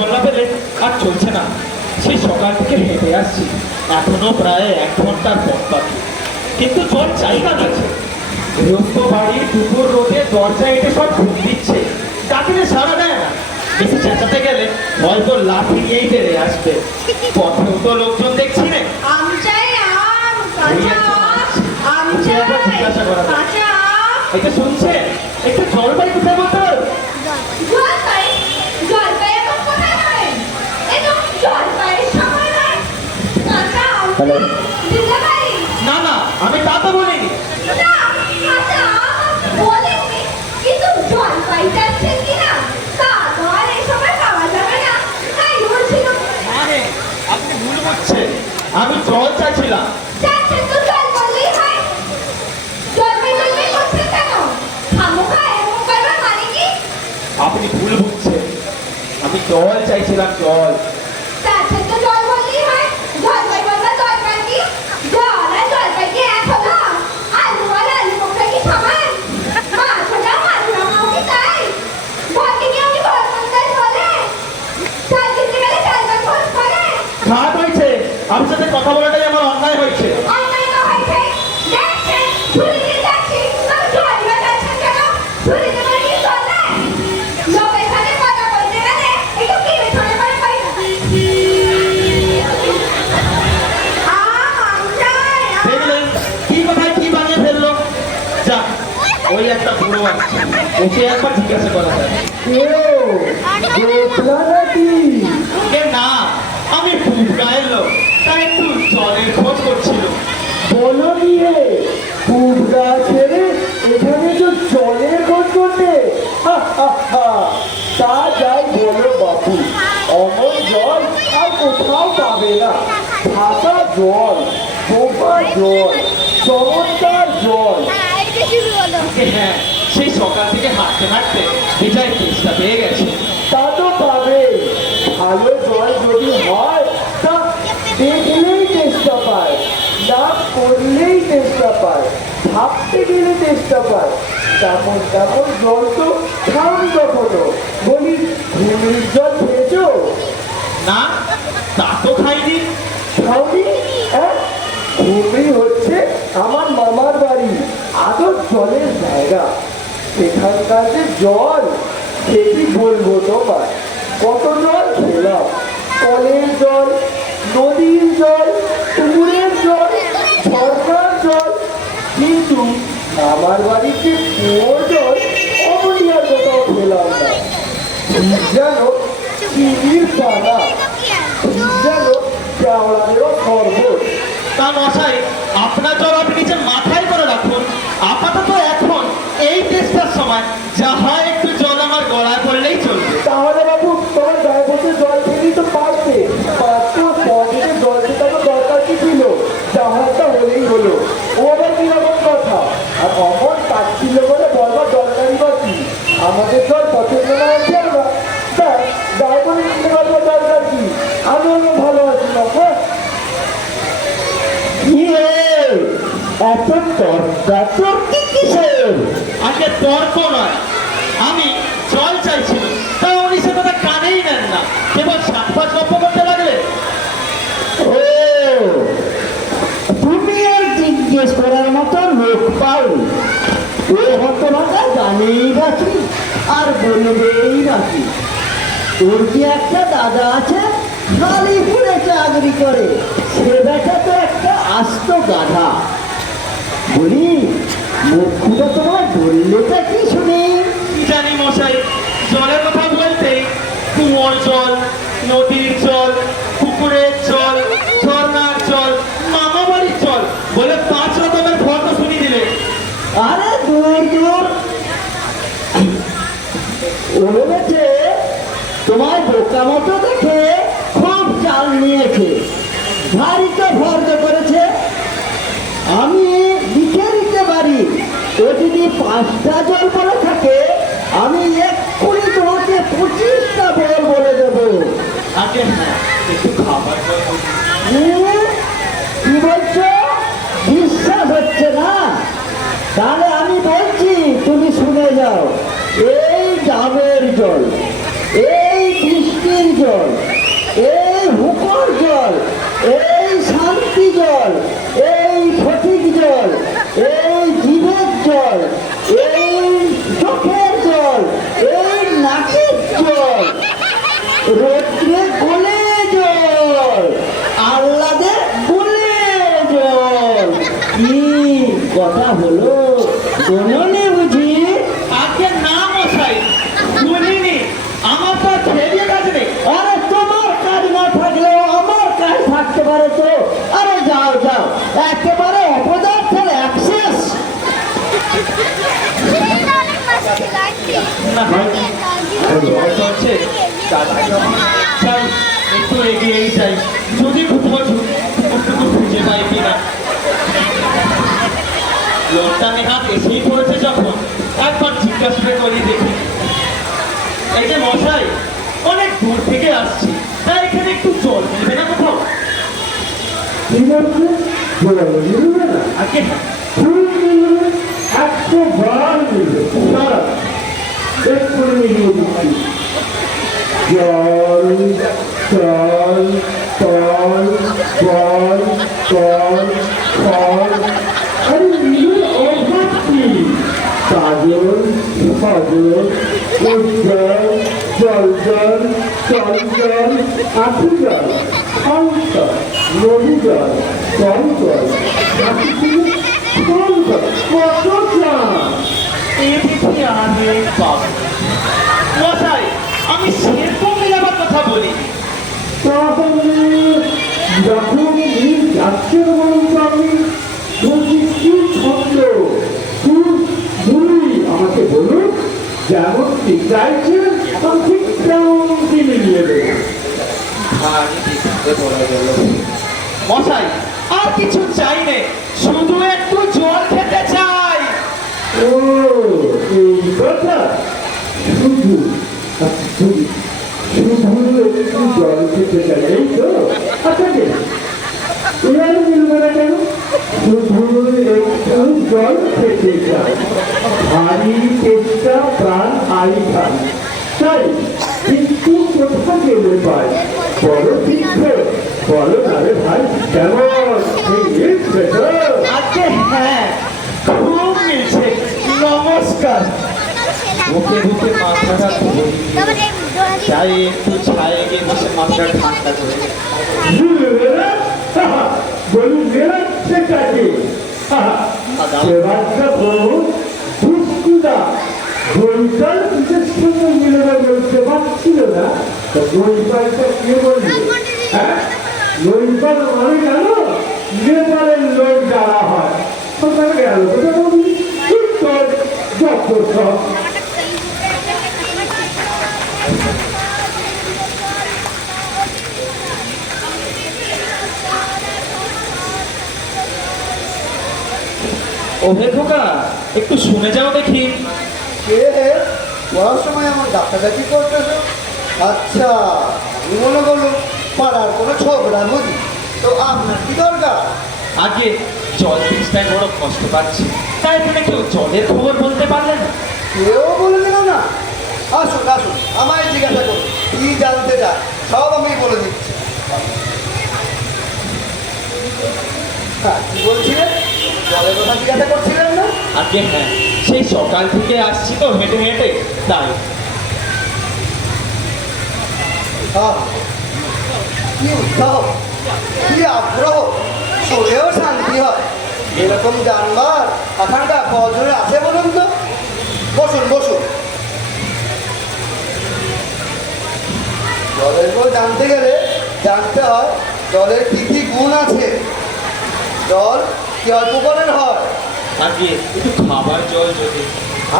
জল না পেলে আর চলছে না। সেই সকাল থেকে হেঁটে আসছি, এখনো প্রায় 1 ঘন্টার পথ বাকি, কিন্তু জল চাহিদা আছে। গৃহস্থ বাড়ির দুপুর রোদে দরজা এটে সব ঘুম দিচ্ছে, ডাকিলে সারা দেয় না। বেশি চেঁচাতে গেলে হয়তো লাঠি নিয়েই বেড়ে আসবে। পথেও তো লোকজন দেখছি না। জিজ্ঞাসা করা এটা শুনছে, একটু জলপাই কোথায় বলতে না না, আমি তা তো বলিনি। আপনি ভুল বলছেন, আমি জল চাইছিলাম। আপনি ভুল বুঝছেন, আমি জল চাইছিলাম, জল। ঘাট হয়েছে, আমার সাথে কথা বলাটাই আমার অন্যায় হয়েছে। দেখলেন কি কথায় কি বানিয়ে ফেললো। যাক, ওই একটা বুড়ো আছে, ওকে একবার জিজ্ঞাসা করা যায়। না, আমি খুব গায়ের লোক, তাই একটু জলের খোঁজ করছিল। বলো নিয়ে খুব গা ছেড়ে এখানে তো জলের খোঁজ করতে? তা যাই বলো বাপু, অমন জল আর কোথাও পাবে না। ফাঁকা জল, বোবা জল, চমৎকার জল। হ্যাঁ, সেই সকাল থেকে হাঁটতে হাঁটতে বেজায় তেষ্টা পেয়ে গেছে। তা তো পাবে, ভালো জল যদি হয় তা দেখলেই চেষ্টা পায়, না করলেই চেষ্টা পায়, ভাবতে গেলে চেষ্টা পায়। তেমন তেমন জল তো খাওনি কখনো। বলি, ঘুমির জল খেয়েছো? না, তা তো খাইনি। খাওনি? হ্যাঁ, ঘুমি হচ্ছে আমার মামার বাড়ি, আদর জলের জায়গা। সেখানকার যে জল, সে কি বলবো তোমার। কত জল খেলাম, কলের জল, নদীর জল, পুকুরের জল, ঝর্ণার জল, কিন্তু আমার বাড়িতে কুয়োর জল অমনি আর কোথাও খেলাম না। জানো চিনির পানা, জানো কেওড়াদেরও শরবত। তা মশাই, আপনার জল আপনি নিজের মাথায় করে রাখুন। আপাতত এখন এই টেস্টার সময় যা হয় একটু জল আমার গলায় পড়লেই চলবে। তাহলে বাবু, তোমার গায়ে বসে জল খেলেই তো পারতে পকেটে জল খেতে দরকার কি ছিল? যাহারটা হলেই হলো। ও আবার কিরকম কথা? আর অমন পাচ্ছিল বলে বলবার দরকারই বা কি? আমাদের জল পছন্দ না হচ্ছে আমরা গায়ে বলে নিতে পারবো, দরকার কি? আমি অন্য ভালো আছি না। এত তর্ক কিসের? আজকে তর্ক নয়, আমি জল চাইছিলাম, তা উনি সে কথা কানেই নেন না, কেবল সাতপাঁচ গল্প করতে লাগলে। ও, তুমি আর জিজ্ঞেস করার মতো লোক পাও? ও হতো না, জানেই বাকি আর বলবেই বাকি। তোর কি একটা দাদা আছে, খালিপুরে চাকরি করে, সে বেটা তো একটা আস্ত গাধা। বলি, মুখটা তোমার বললেটা কি শুনি? জানি মশাই, জলের কথা বলতে কুয়োর জল, নদীর জল, পুকুরের জল, ঝর্ণার জল, মামা বাড়ির জল বলে 5 রকমের ফটো শুনিয়ে দিলে। আরে দূর দূর, ও ভেবেছে তোমার বোকা মতো দেখে খুব চাল নিয়েছে, ভারী তো ভর্গ করেছে। আমি লিখে দিতে পারি, ও যদি 5টা জল বলে থাকে, আমি এক্ষুনি তোমাকে 25টা বল বলে দেবো। আগে হ্যাঁ, একটু খাবার জল। কি বলছো? বিশ্বাস হচ্ছে না? তাহলে আমি বলছি, তুমি শুনে যাও। এই ডাবের জল, এই বৃষ্টির জল, কথা হলো শোনোনি বুঝি? আগে না মশাই, শুনিনি। আমার তো আর খেয়ে কাজ নেই। আরে তোমার কাজ না থাকলেও আমার কাজ থাকতে পারে তো। আরে যাও যাও, একেবারে অপদার্থের অ্যাক্সেস। না জল চলছে, চাই একটু এগিয়েই যাই, যদি কোথাও টুকুটুকু খুঁজে পাই কিনা। লোকটা নেহাত এসেই পড়েছে যখন, একবার জিজ্ঞাসা করি দেখি। এই যে মশাই, অনেক দূর থেকে আসছি, তাই এখানে একটু জল মিলবে না কোথাও? ঠিক আছে, জল মিলবে না? আগে ফুল মিলবে, 100 বার মিলবে। দাঁড়া, এক্ষুনি মিলিয়ে দিচ্ছি। জল, জল, তল, বল, তল, ফল। আরে মিলুর অভাব কি? কাজল, সজল, উজ্জ্বল, জল জল, চল জল, আঠু জল, ফল জল, নদী জল, জল জল, ফল জল, কত জল? এই পৃথিবী আগে পাবো। মশাই, আমি সেরকম মিলাবার কথা বলি। তাহলে যখন নীল যাচ্ছে বলুন আমি বলছি কি ছন্দ, খুব ভুলি আমাকে বলুন, যেমন ঠিক চাইছেন আমি ঠিক তেমনটি মিলিয়ে দেবো। মশাই, আর কিছু চাই নে, শুধু একটু জল খেতে চাই। ও এই কথা, শুধু আচ্ছা, শুধু শুধু একটু জল খেতে চাই, এই তো? আচ্ছা বেশ, এবার মিলবে না কেন? শুধু একটু জল খেতে চাই, ভারী চেষ্টা প্রাণ আই খাই, তাই কিন্তু কোথা গেলে পাই, বলো ঠিক তো? বলো না রে ভাই, কেমন মিলছে তো? আজকে হ্যাঁ, খুব মিলছে। নমস্কার। বুকে বুকে মাথাটা ধরে চাই একটু ছায়ে গিয়ে বসে মাথাটা ঠান্ডা করে। মিলবে না? বলি মেলাচ্ছে কাকে? সেবারটা বহু দুষ্কুদা বইটার বিশেষ সঙ্গে মিলে না বলতে পারছিল না, তো বইপালটা কে বলবে? হ্যাঁ, বইপাল মানে জানো নেপালের লোক যারা হয় ওখানে গেল কোথায় বলবি উত্তর যত সব। ওহে খোকা, একটু শুনে যাও দেখি। কে রে? পড়ার সময় আমার ডাক্তারদাকি করতেছো? আচ্ছা, আমি মনে করলাম পাড়ার কোনো ছোকরা বুঝি। তো আপনার কি দরকার? আগে জল তেষ্টায় বড় কষ্ট পাচ্ছি, তাই এখানে কেউ জলের খবর বলতে পারলে না? কেউ বলে দিল না? আসুন আসুন, আমায় জিজ্ঞাসা করুন, কি জানতে চান সব আমি বলে দিচ্ছি। হ্যাঁ, কি বলছিলেন? জলের কথা জিজ্ঞাসা করছিলেন না? আগে হ্যাঁ, সেই সকাল থেকে আসছি তো হেঁটে হেঁটে, তাই। হ্যাঁ, কি উৎসাহ, কি আগ্রহ, শুনেও শান্তি হয়। এরকম জানবার আকাঙ্ক্ষা কজনের আছে বলুন তো? বসুন বসুন। জলের উপর জানতে গেলে জানতে হয় জলের কি কি গুণ আছে, জল কি অল্প করে হয়। আগে একটু খাবার জল যদি।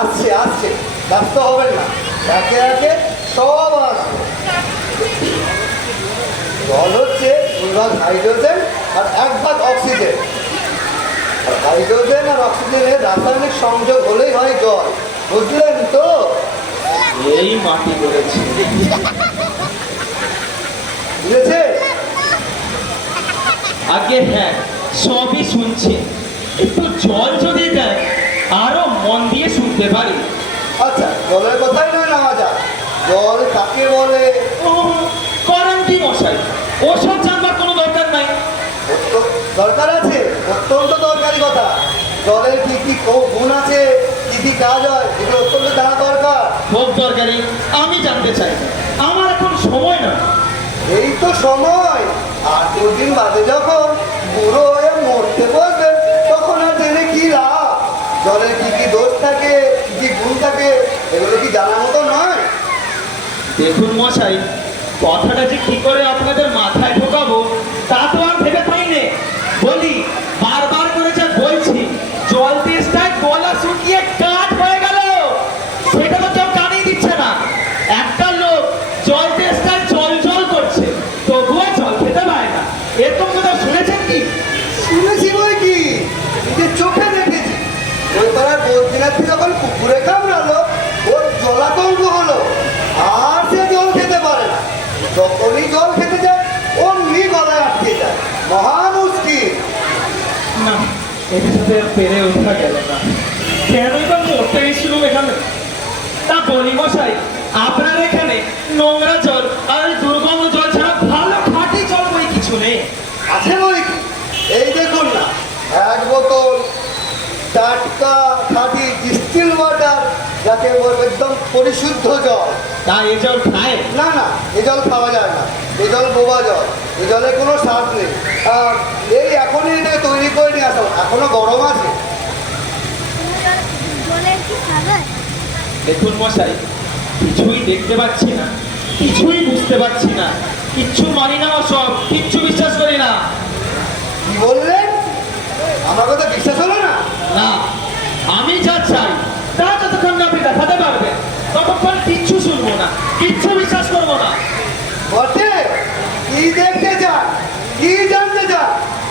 আসছে আসছে, ব্যস্ত হবেন না, একে একে সব আসবে। জল হচ্ছে 2 ভাগ হাইড্রোজেন আর 1 ভাগ অক্সিজেন। আর হাইড্রোজেন আর অক্সিজেনের রাসায়নিক সংযোগ হলেই হয় জল, বুঝলেন তো? এই মাটি করেছে। বুঝেছে? আগে হ্যাঁ, সবই শুনছি, একটু জল যদি দেয় আরো মন দিয়ে শুনতে পারি। আচ্ছা, জলের কথাই নয় নামা যাক। জল কাকে বলে? ও, করেন কি মশাই, ওসব জানবার কোনো দরকার নাই। দরকার আছে, অত্যন্ত দরকারি কথা। জলের কি কি গুণ আছে, কি কি কাজ হয়, এগুলো অত্যন্ত জানা দরকার। খুব দরকারি, আমি জানতে চাই, আমার এখন সময় নয়। এই তো সময়, আর 2 দিন বাদে যখন বুড়ো হয়ে মরতে বসবেন তখন আর জেনে কি লাভ? জলের কি কি দোষ থাকে, কি কি গুণ থাকে, এগুলো কি জানার মতো নয়? দেখুন মশাই, কথাটা যে কি করে আপনাদের মাথায় ঢোকাবো তা তো আর ভেবে পাইনি। বলি, বারবার করে যা বলছি, জল তেষ্টায় গলা শুকিয়ে কাঠ হয়ে গেল, সেটা তো কেউ কানেই দিচ্ছে না। একটা লোক জল তেষ্টায় জল জল করছে, তবুও জল খেতে পায় না। এরকম কথা শুনেছেন কি? শুনেছি বই কি, নিজের চোখে দেখেছি। ওই পাড়ার বদ্রীনাথী যখন পুকুরে কামড়ালো, ওর জলাতঙ্ক হলো, আর সে জল খেতে পারে না। যখনই জল খেতে যায় অমনি গলায় আটকে যায়, মহা মুশকিল। না, এটার সাথে আর পেরে ওঠা গেল না। কেনই বা মরতে এসেছিলাম এখানে? তা বলি মশাই, আপনার এখানে নোংরা জল আর ওই দুর্গন্ধ জল ছাড়া ভালো খাঁটি জল বই কিছু নেই? আছে বই কি, এই দেখুন না, এক বোতল টাটকা খাঁটি ডিস্টিল ওয়াটার, যাকে বলবো একদম পরিশুদ্ধ জল। তা এ জল খায়? না না, এ জল খাওয়া যায় না, এ জল বোবা জল, এ জলে কোনো স্বাদ নেই। আর এই এখনই এটাকে তৈরি করে নিয়ে আসো, এখনো গরম আছে। জলের কি খাবার? দেখুন মশাই, কিছুই দেখতে পাচ্ছি না, কিছুই বুঝতে পারছি না, কিচ্ছু মানি না, সব কিচ্ছু বিশ্বাস করি না। কি বললেন? আমার কথা বিশ্বাস হলো না? না, আমি যা চাই তা যতক্ষণ না আপনি দেখাতে পারবেন ততক্ষণ কিচ্ছু শুনবো না, কিচ্ছু বিশ্বাস করবো না। বটে, কি দেখতে চান, কি জানতে চান,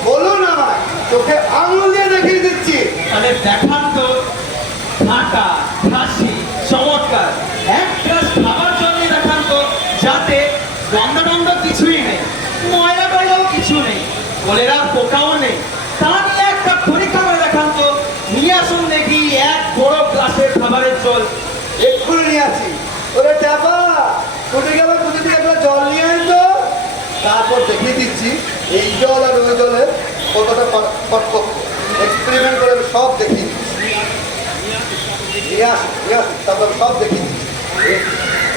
বলুন আমায়, চোখে আঙুল দিয়ে দেখিয়ে দিচ্ছি। মানে দেখান তো, ঢাকা খাসি চমৎকার এক গ্লাস খাবার জন্য দেখান তো, যাতে গন্ধ টন্ধ কিছুই নেই, ময়লা টয়লাও কিছু নেই, কলেরা পোকাও নেই। তা নিয়ে একটা পরীক্ষা করে দেখান তো, নিয়ে আসুন দেখি এক বড় গ্লাসের খাবারের জল। এক্ষুনি নিয়ে আসি। ওরে চাপা, কুটে গেল, কুটে দিয়ে একটা জল নিয়ে আসতো, তারপর দেখিয়ে দিচ্ছি এই জল আর ওই জলের কতটা পার্থক্য। এক্সপেরিমেন্ট করে আমি সব দেখিয়ে দিচ্ছি। নিয়ে আসুন, নিয়ে আসুন, তারপর সব দেখিয়ে দিচ্ছি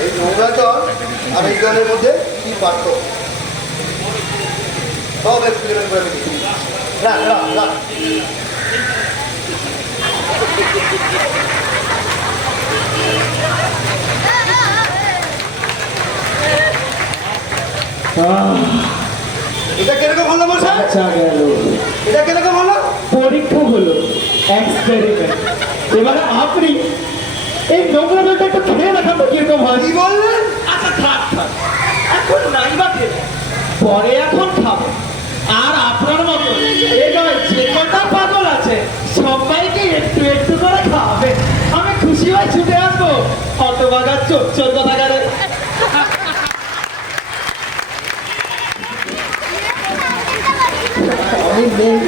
এই নোংরা জল আর এই জলের মধ্যে কি পার্থক্য, সব এক্সপেরিমেন্ট করে আমি দেখিয়ে দিচ্ছি। রাখ রাখ রাখ। এটা কিরকম হলো মশাই? আচ্ছা গেল, এটা কিরকম হলো? পরীক্ষা হলো, এক্সপেরিমেন্ট। এবারে আপনি এই নোংরা জলটা একটু খেয়ে দেখান তো কিরকম হয়। কি বললেন? আচ্ছা থাক থাক, এখন নাই বা খেলে, পরে এখন খাবো। আর আপনার মতো এ নয়, যে কটা পাগল আছে সবাইকে একটু একটু করে খাওয়াবে। আমি খুশি হয়ে ছুটে আসবো, হতভাগা চোর কথাকারে। আমি নেই।